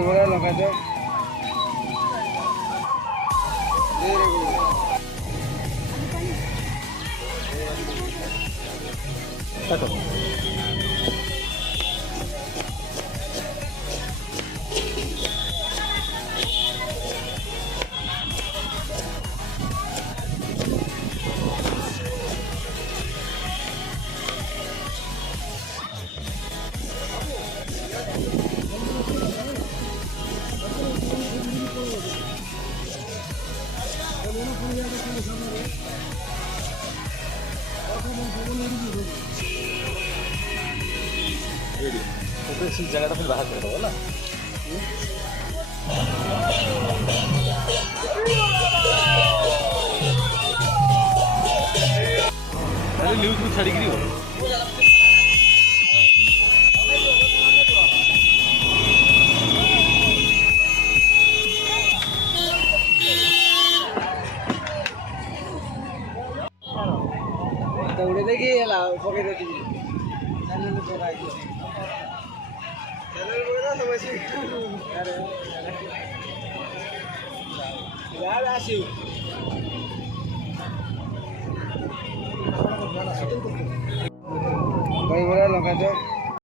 দইবড়া লঙ্কা chop জায়গাটা খুব বাহার করে দেবো না নিউজ ছাড়িগিরি হলো उड़े देखी पॉकेट चैनल यार आशिव भाई बोला लगा